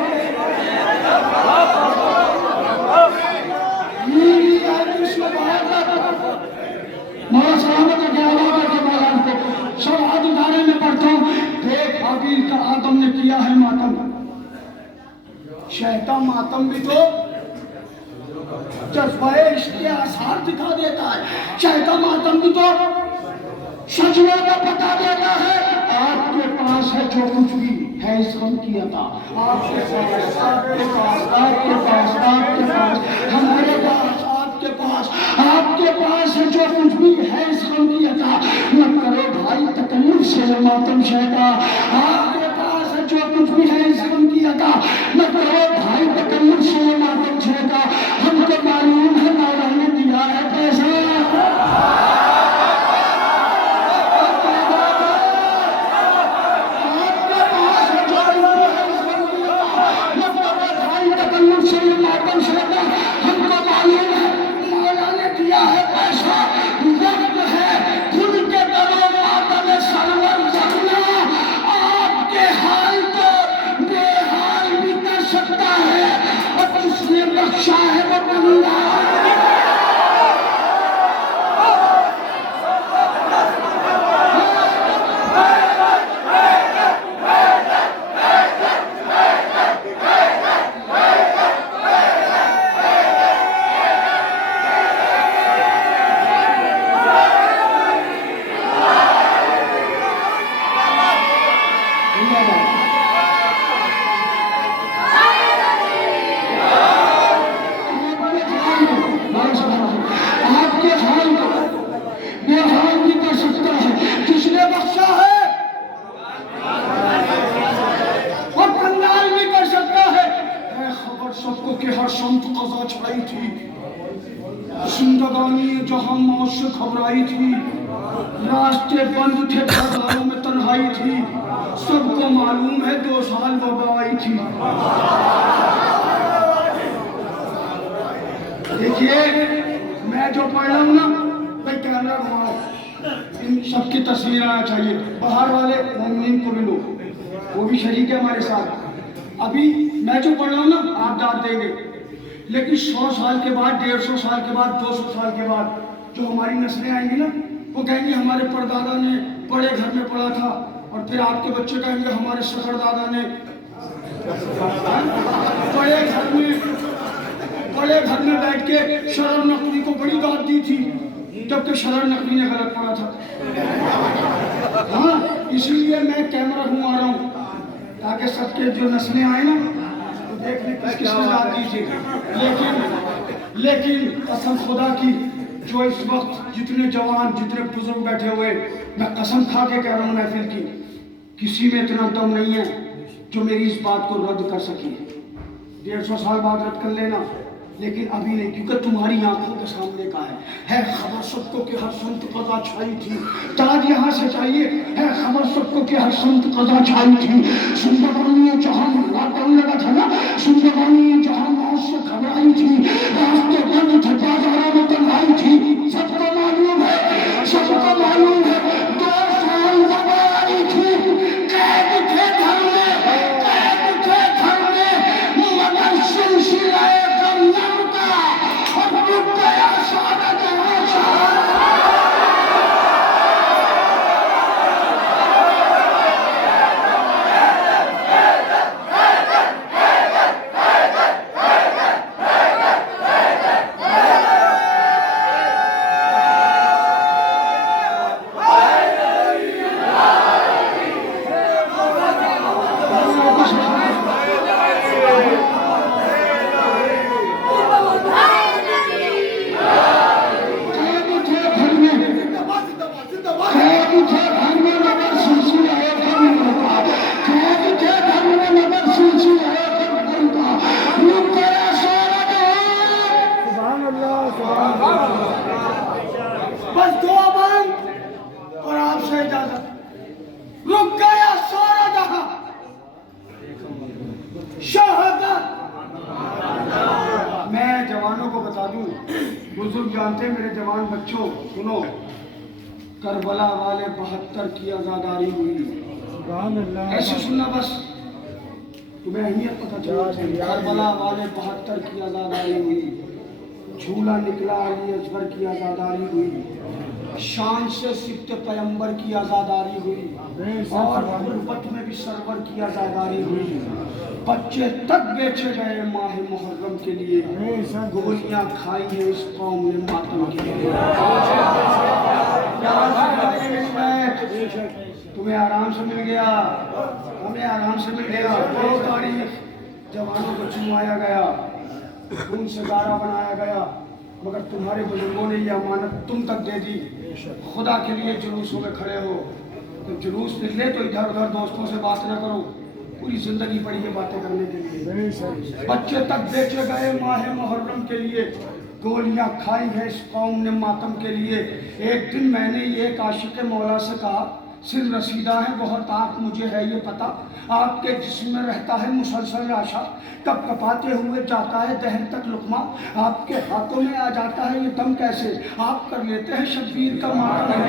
मातम भी तो जज्बाए इश्क के आसार दिखा देता है। शहदा मातम भी तो सजनों को बता देता है। आपके पास है जो कुछ भी है इस गम की अता, आपके पास आपके पास आपके पास आपके पास हमारे पास आपके पास है जो कुछ भी है इस गम की अता। न करो भाई तकल्लुफ से मातम शहदा, आपके पास है जो कुछ भी है इस गम की अता। न करो भाई तकल्लुफ से मातम शहदा, हमको मालूम है मौला ने दिया है पैसा। जहां मौत से घबराई थी, रास्ते बंद थे, बाजारों में तन्हाई थी, सबको मालूम है 2 साल वबा आई थी। देखिए मैं जो पढ़ रहा हूँ ना, भाई कैमरा घुमाओ, इन सबकी तस्वीर आना चाहिए। बाहर वाले मोमिन को भी लो, वो भी शरीक है हमारे साथ। अभी मैं जो पढ़ रहा हूँ ना, आप दाद देंगे, लेकिन 100 साल के बाद, 150 साल के बाद, 200 साल के बाद जो हमारी नस्लें आएंगी ना, वो कहेंगे हमारे परदादा ने बड़े घर में पढ़ा था, और फिर आपके बच्चे कहेंगे हमारे सफर दादा ने बड़े घर में बैठ के शरर नकवी को बड़ी दाद दी थी, जबकि शरर नकवी ने गलत पढ़ा था। हाँ, इसीलिए मैं कैमरा घुमा रहा हूँ ताकि सबके जो नस्लें आए ना, तो देख ले किसने दाद दी थी। लेकिन कसम खुदा की, जो इस वक्त जितने जवान, जितने बुजुर्ग बैठे हुए, मैं कसम खा के कह रहा हूँ महफिल की, किसी में इतना दम नहीं है जो मेरी इस बात को रद्द कर सके। 150 साल बाद रद्द कर लेना, लेकिन अभी नहीं, क्योंकि तुम्हारी आंखों के सामने का है खबर सबको कि हर संत कदा छाई थी। ताज यहाँ से चाहिए, है खबर सबको कि हर संत कदा छाई थी। सुंदरवानी जहाँ लॉकडाउन लगा था ना, सुंदरवानी जहाँ मौत से घबराई थी, रास्ते बंद थे, बाजारों में तन्हाई थी, सबको मालूम है 2 साल वबा आई थी। कैद थे घर में मगर सिलसिलाए बस 2 बंद और आपसे इजाजत। रुक गया सारा जहां, शहादत। मैं जवानों को बता दूं, बुजुर्ग जानते, मेरे जवान बच्चों सुनो, करबला वाले 72 की आजादारी हुई। ऐसे सुनना, बस तुम्हें अहमियत पता चला। करबला वाले 72 की आजादारी हुई, झूला निकला अली असगर की आजादारी हुई, शान से सिफ्त पैगंबर की आजादारी हुई। और गुर्बत में भी सरवर की आजादारी हुई। बच्चे तक बेचे गए माह मुहर्रम के लिए, गोलियां खाई है इस कौम ने मातम के लिए। तुम्हें आराम से मिल गया, हमें आराम से मिल गया। 2 तारीख जवानों को चुनवाया गया, खून से गारा बनाया गया, मगर तुम्हारे बुजुर्गों ने यह अमानत तुम तक दे दी। खुदा के लिए जुलूसों में खड़े हो, तो जुलूस निकले तो इधर उधर दोस्तों से बात न करो, पूरी जिंदगी पड़ी है बातें करने के लिए। बच्चे तक बेचे गए माह मुहर्रम के लिए, गोलियां खाई है इस कौम ने मातम के लिए। एक दिन मैंने ये आशिक मौला से कहा, सिर रसीदा है बहुत आँख मुझे है ये पता, आपके जिस्म में रहता है मुसलसल राशा, कब कपाते हुए जाता है दहन तक लुकमा, आपके हाथों में आ जाता है ये दम कैसे, आप कर लेते हैं शब्बीर का मातम।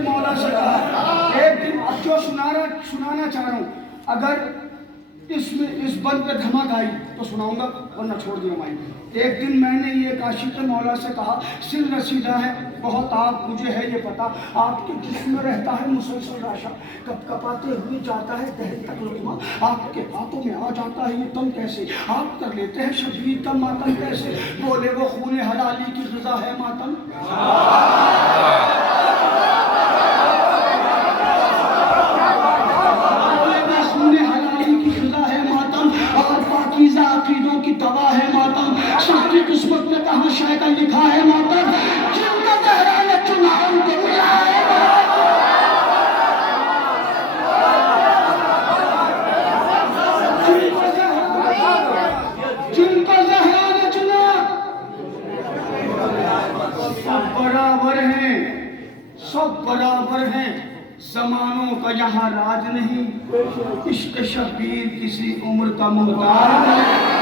मौला से कहा, एक दिन अब जो सुनाना चाह रहा हूँ, अगर इस बंद पे धमक आई तो सुनाऊंगा वरना छोड़ दिया माइक। एक दिन मैंने ये आशिक मौला से कहा, सिर रसीदा है बहुत आप मुझे है ये पता, आपके जिस्म में रहता है मुसलसल राशा, कब कपाते हुए जाता है दहन तक लुकमा, आपके हाथों में आ जाता है ये दम कैसे, आप कर लेते हैं शब्बीर का मातम कैसे। बोले वो खून हलाली की ग़िज़ा है मातम। अकीदों की दवा है मातम, सबकी किस्मत में कहाँ शायद लिखा है मातम, जिनका चेहरा ने चुना उनको मिला है। जिनका चेहरा ने चुना सब बराबर हैं, सब बराबर हैं, ज़मानों का यहाँ राज नहीं, इश्क शब्बीर किसी उम्र का मोहताज नहीं।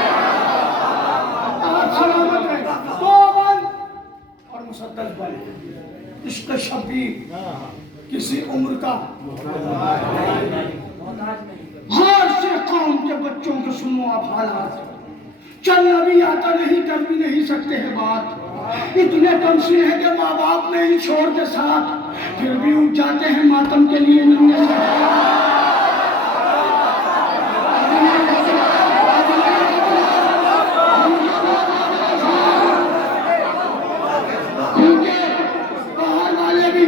सलामत है तो बन और मुसद्दस बन, इश्क शब्बीर किसी उम्र का हार से कौम के बच्चों के सुनो आप हालात, चलना भी आता नहीं कर भी नहीं सकते हैं बात, इतने कम से है कि माँ बाप नहीं छोड़ के साथ, फिर भी उठ जाते हैं मातम के लिए नन्हे से। बाहर वाले भी,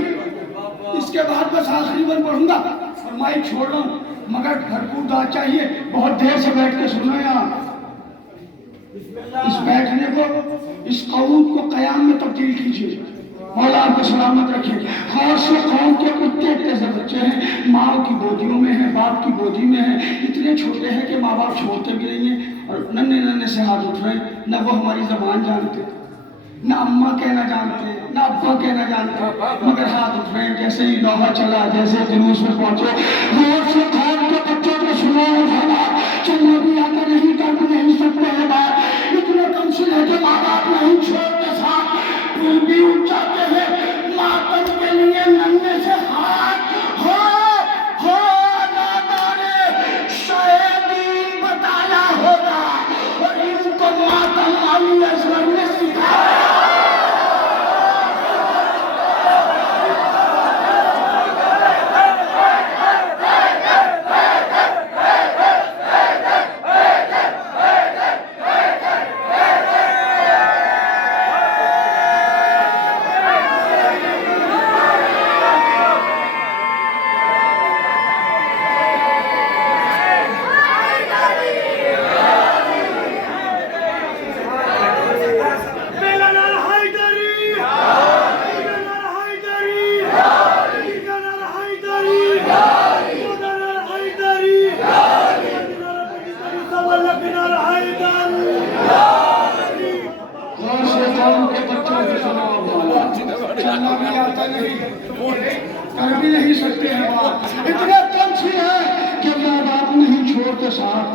इसके बाद बस आखिरी बार पढ़ूंगा और माइक छोड़ रहा हूँ, मगर भरपूर दाद चाहिए, बहुत देर से बैठ के सुनो यार। इस बैठने को, इस कौम को कयाम में तब्दील कीजिए, मौला आपको सलामत रखे। और से कौम के कुत्ते कैसे बच्चे हैं, माँ की गोदियों में हैं, बाप की गोदी में हैं, इतने छोटे हैं कि माँ बाप छोड़ते भी नहीं हैं, और नन्हे नन्हे से हाथ उठ रहे हैं, न वो हमारी ज़बान जानते, न अम्मा कहना जानते, न अब्बा कहना जानते, मगर हाथ उठ रहे हैं जैसे ही लोहा चला, जैसे जुलूस में पहुंचे। रोड से कौम के बच्चों को सुना उठाना, चलना भी आता नहीं कर भी नहीं सकते हैं बात, इतने कम से लेके माँ बाप नहीं छोड़ते साथ, फिर भी उठ जाते हैं मातम के लिए नन्हे से हाथ। हो नादाने शायद दीन बताया होगा और इनको मातम अली असगर ने सिखाया। चलना भी आता नहीं, कर भी नहीं सकते हैं बात, इतने कम सी है कि माँ बाप नहीं छोड़ते साथ,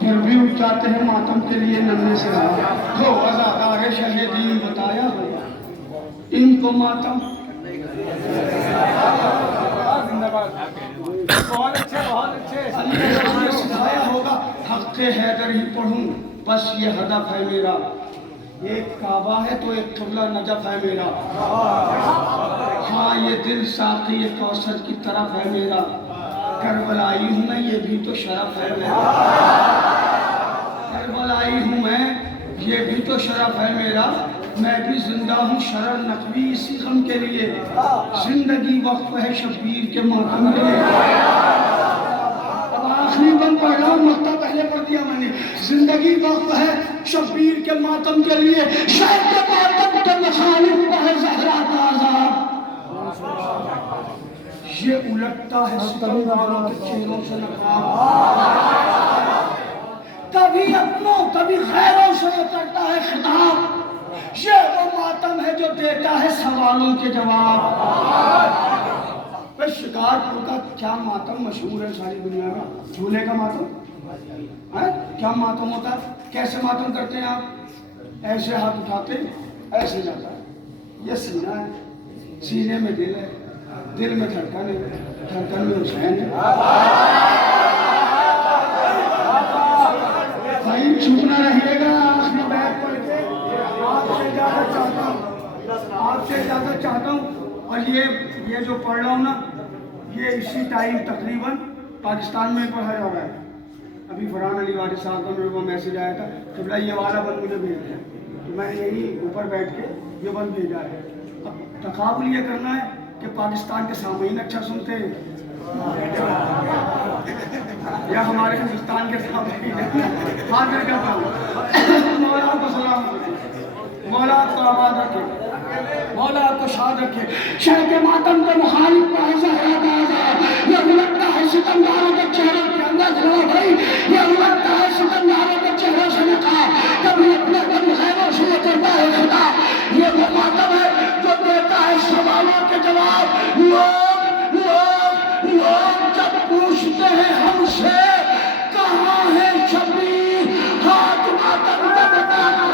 फिर भी उठ जाते हैं मातम के लिए नन्हे से हाथ। हो अज़ादार शहीदीन बताया होगा इनको मातम। बहुत अच्छे बहुत अच्छे। अल्लाह ने सिखाया होगा हक़ हैदर ही पढ़ूं, बस ये हदफ है मेरा। एक काबा है तो एक क़िबला नजफ है मेरा। हाँ ये दिल साक़ी कौसर की तरफ है मेरा। करबलाई हूँ मैं, ये भी तो शरफ है मेरा। करबलाई हूँ मैं, ये भी तो शरफ है मेरा। मैं भी जिंदा हूँ शरर नकवी इसी गम के लिए। जिंदगी वक्फ है शब्बीर के मातम के लिए। अब आखिरी बंद पढ़ रहा हूँ, मक्ता पहले पढ़ दिया मैंने। जिंदगी वक्फ है शब्बीर के मातम के लिए। शहर के मातम के मुखालिफ है ज़हरा ताज़ा। ये उलटता है सितमगारों के चेहरों से नकाब। कभी अपनों कभी गैरों से उतरता है खिताब। ये वो मातम है जो देता है सवालों के जवाब। शिकारपुर का क्या मातम मशहूर है सारी दुनिया में? झूले का मातम है। क्या मातम होता है? कैसे मातम करते हैं आप? ऐसे हाथ उठाते ऐसे जाता है। ये सीना है, सीने में दिल है, दिल में धड़कन है, धड़कन में हुसैन है। भाई चुप ना रहिएगा। आपने बैग पढ़ के आपसे ज़्यादा चाहता हूँ, आपसे ज़्यादा चाहता हूँ। और ये जो पढ़ रहा हूँ ना, ये इसी टाइम तकरीबन पाकिस्तान में पढ़ा जा रहा है। अभी फरहान अली वारिस साहब का मेरे को मैसेज आया था, तो ये वाला बंद मुझे भेज दिया, तो मैं यही ऊपर बैठ के ये बंद भेजा है। अब तकाबुल ये करना है कि पाकिस्तान के सामीन अच्छा सुनते हैं या हमारे हिंदुस्तान के सामीन। हाजिर करता हूँ। मौला को सलाम रखे, मौला को आबाद रखे, मौला को शाद रखे। शहर के मातम के मुखालिफ है ज़हरा ताज़ा। ये उलटता है सितमगारों के चेहरों के अंदर जवाब भाई। ये उलटता है सितमगारों के चेहरों से नकाब। कभी अपने कभी गैरों से उतरता है खिताब। ये वो मातम है जो देता है सवालों के जवाब। लोग जब पूछते हैं हमसे कहाँ है शबीर, हाथ मातम का बताना।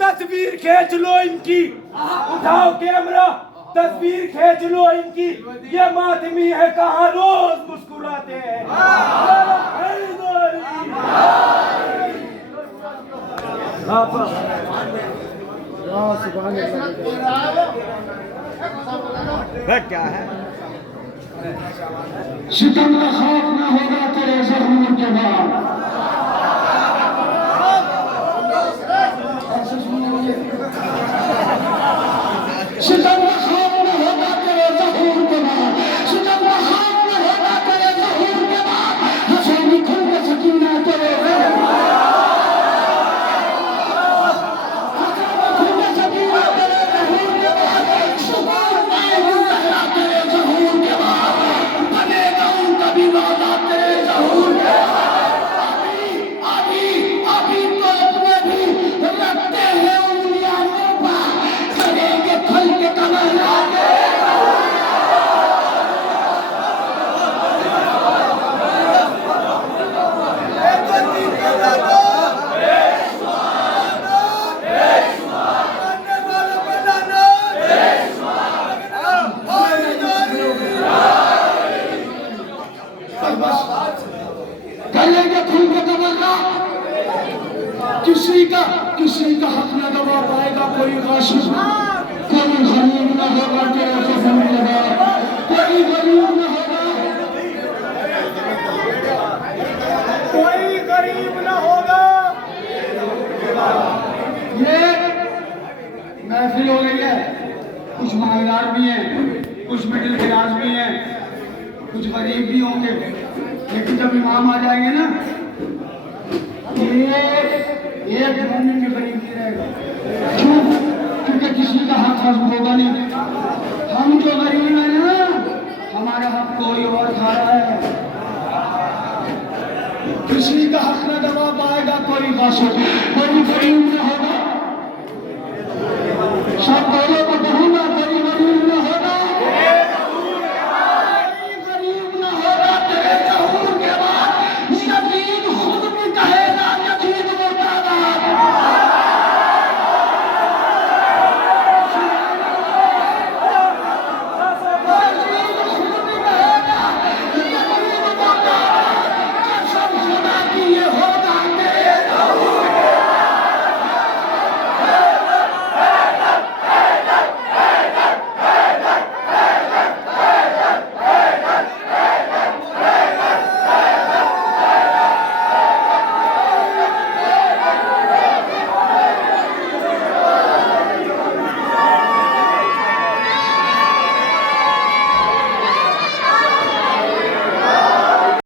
तस्वीर खींच लो इनकी, उठाओ कैमरा, तस्वीर खींच लो इनकी। ये मातमी है कहाँ रोज मुस्कुराते हैं। क्या है? सितम का खौफ न होगा तेरे ज़हूर के बाद। सितम का खौफ न होगा तेरे ज़हूर के बाद। सितम का खौफ न होगा तेरे ज़हूर के बाद। हंसेगी खुल के सकीना तेरे किसी का हक न दबा पाएगा कोई गाशिब। कोई गरीब न होगा तेरे ज़हूर के बाद। कोई गरीब न होगा, कोई गरीब न होगा। ये महफिल हो गई है, कुछ मालदार भी हैं, कुछ मिडिल क्लास भी हैं, कुछ गरीब भी होंगे, लेकिन जब इमाम आ जाएंगे ना, एक मोमिन भी गरीब नहीं रहेगा। हक होगा नहीं। हम जो गरीब हैं ना, हमारा हक कोई और खा रहा है। किसी का हक न दबा पाएगा कोई कोई गरीब